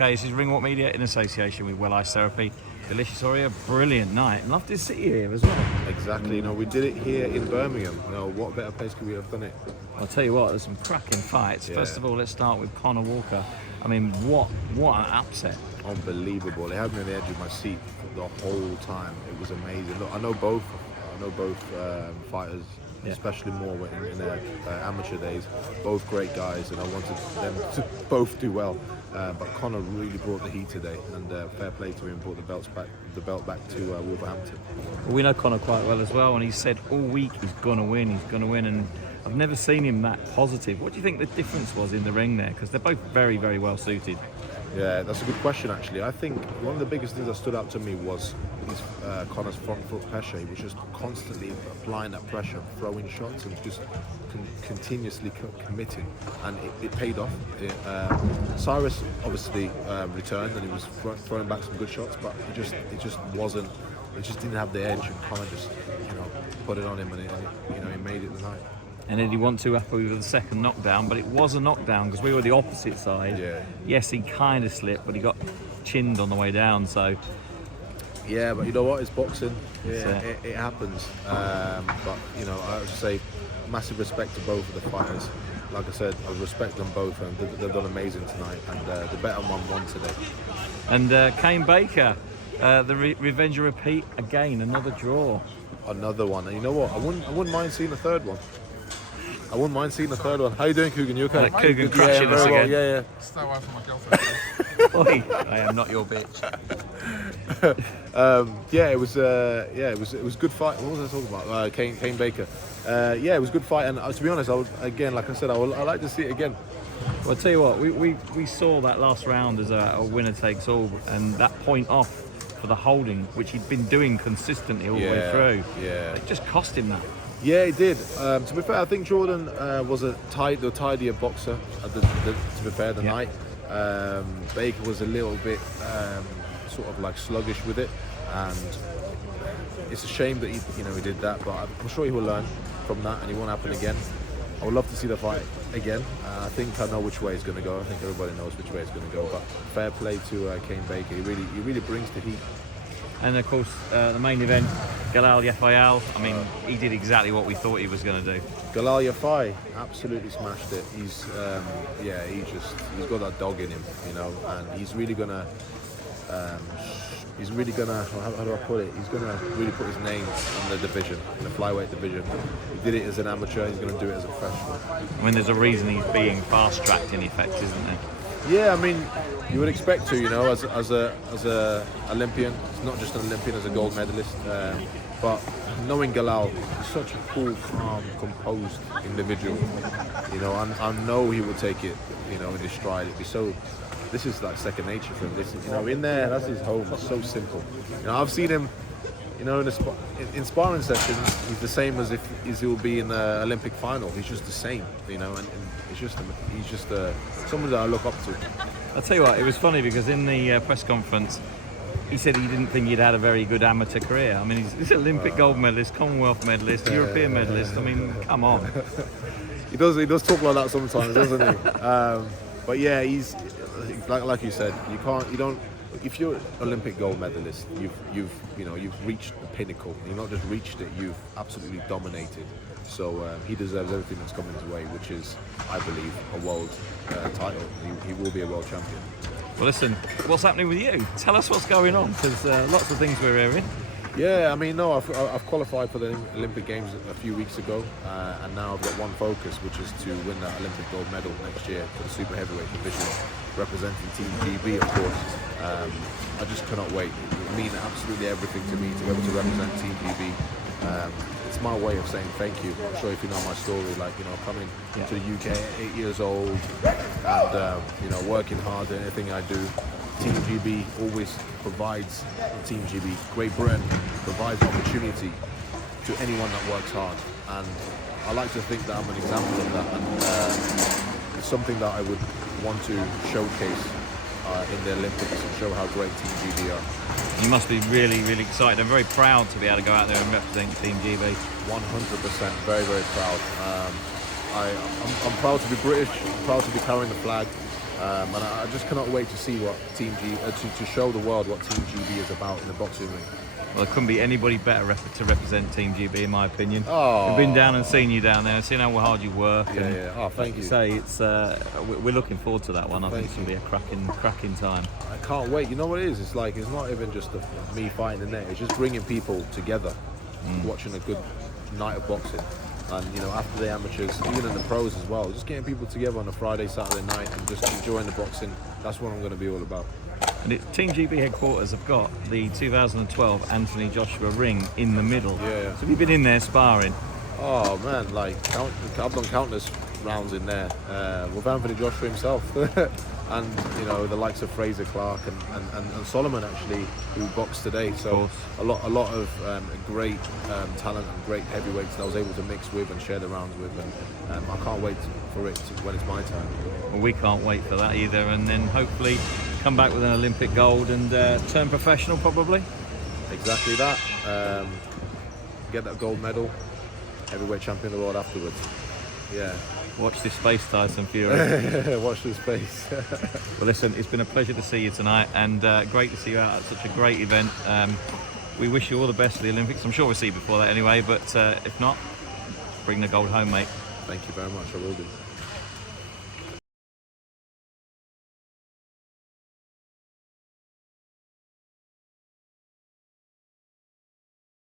Okay, this is Ringwalk Media in association with Well Ice Therapy. Delicious Orie, a brilliant night. Love to see you here as well. Exactly. You know, we did it here in Birmingham. You know, what better place could we have done it? I'll tell you what, there's some cracking fights. Yeah. First of all, let's start with Conor Walker. I mean, what an upset. Unbelievable. They had me on the edge of my seat the whole time. It was amazing. Look, I know both fighters, especially more in their amateur days. Both great guys, and I wanted them to both do well. But Conor really brought the heat today, and fair play to him. Brought the belt back to Wolverhampton. Well, we know Conor quite well as well, and he said all week he's going to win, and I've never seen him that positive. What do you think the difference was in the ring there? Because they're both very, very well suited. Yeah, that's a good question actually. I think one of the biggest things that stood out to me was Conor's front foot pressure. He was just constantly applying that pressure, throwing shots, and just continuously committing, and it paid off. Cyrus obviously returned, and he was throwing back some good shots, but it just didn't have the edge, and Conor just put it on him, and he made it the night. And Eddie wasn't too happy with the second knockdown, but it was a knockdown because we were the opposite side. Yeah. Yes, he kind of slipped, but he got chinned on the way down. So. Yeah, but you know what? It's boxing. Yeah, it happens. But I would say massive respect to both of the fighters. Like I said, I respect them both, and they've done amazing tonight. And the better one won today. And Kane Baker, the revenge and repeat again, another draw. Another one. And you know what? I wouldn't mind seeing a third one. How you doing, Coogan? You okay? Coogan crushing us again. Yeah. Stay away from my girlfriend. Oi, I am not your bitch. It was good fight. What was I talking about? Kane Baker. It was a good fight, and to be honest, I would like to see it again. Well, I'll tell you what, we saw that last round as a winner takes all, and that point off for the holding, which he'd been doing consistently all the way through. Yeah. It just cost him that. Yeah, it did. To be fair, I think Jordan was the tidier boxer. To be fair, the night. Baker was a little bit sort of like sluggish with it, and it's a shame that he did that. But I'm sure he will learn from that, and it won't happen again. I would love to see the fight again. I think I know which way it's going to go. I think everybody knows which way it's going to go. But fair play to Kane Baker. He really brings the heat. And of course, the main event, Galal Yafayel. I mean, he did exactly what we thought he was going to do. Galal Yafai absolutely smashed it. He's got that dog in him, and he's really gonna. How do I put it? He's gonna really put his name on the division, in the flyweight division. He did it as an amateur. He's gonna do it as a professional. I mean, there's a reason he's being fast tracked in effect, isn't there? Yeah, I mean, you would expect to, as a Olympian. It's not just an Olympian, as a gold medalist. But knowing Galal, he's such a cool, calm, composed individual. I know he will take it, in his stride. It'd be so. This is like second nature for him. This, in there, that's his home. It's so simple. I've seen him, in sparring sessions. He's the same as if he will be in the Olympic final. He's just the same, and he's just someone that I look up to. I'll tell you what, it was funny because in the press conference, he said he didn't think he'd had a very good amateur career. I mean, he's an Olympic gold medalist, Commonwealth medalist, European medalist. I mean, come on. He does talk like that sometimes, doesn't he? But yeah, he's like you said. You don't. If you're an Olympic gold medalist, you've reached the pinnacle. You've not just reached it, you've absolutely dominated. So he deserves everything that's coming his way, which is, I believe, a world title. He will be a world champion. Well, listen, what's happening with you? Tell us what's going on, because lots of things we're hearing. Yeah, I mean, no, I've qualified for the Olympic Games a few weeks ago, and now I've got one focus, which is to win that Olympic gold medal next year for the super heavyweight division, representing Team GB, of course. I just cannot wait. It means absolutely everything to me to be able to represent Team GB. It's my way of saying thank you. I'm sure if you know my story, coming to the UK at 8 years old, and working hard at anything I do. Team GB always provides, Team GB, Great Britain, provides opportunity to anyone that works hard. And I like to think that I'm an example of that. And it's something that I would want to showcase in the Olympics and show how great Team GB are. You must be really, really excited and very proud to be able to go out there and represent Team GB. 100%, very, very proud. I'm proud to be British, I'm proud to be carrying the flag. And I just cannot wait to see what Team G to show the world what Team GB is about in the boxing ring. Well, there couldn't be anybody better to represent Team GB, in my opinion. Oh. We've been down and seen you down there, seen how hard you work. Yeah, and yeah. Oh, thank you. Say it's we're looking forward to that one. I think it's going to be a cracking time. I can't wait. You know what it is? It's like it's not even just me fighting in there. It's just bringing people together, watching a good night of boxing. And you know, after the amateurs, even in the pros as well, just getting people together on a Friday, Saturday night, and just enjoying the boxing. That's what I'm going to be all about. And Team GB headquarters have got the 2012 Anthony Joshua ring in the middle. Yeah. So have you been in there sparring? Oh man, like I've done countless rounds in there with Anthony Joshua himself, and you know the likes of Fraser Clark and Solomon actually, who boxed today. So a lot of great talent and great heavyweights that I was able to mix with and share the rounds with, and I can't wait for it when it's my turn. Well, we can't wait for that either, and then hopefully come back with an Olympic gold and turn professional probably. Exactly that. Get that gold medal, heavyweight champion of the world afterwards. Yeah. Watch this space, Tyson Fury. Watch this space. Well, listen, it's been a pleasure to see you tonight, and great to see you out at such a great event. We wish you all the best for the Olympics. I'm sure we'll see you before that anyway, but if not, bring the gold home, mate. Thank you very much. I will do.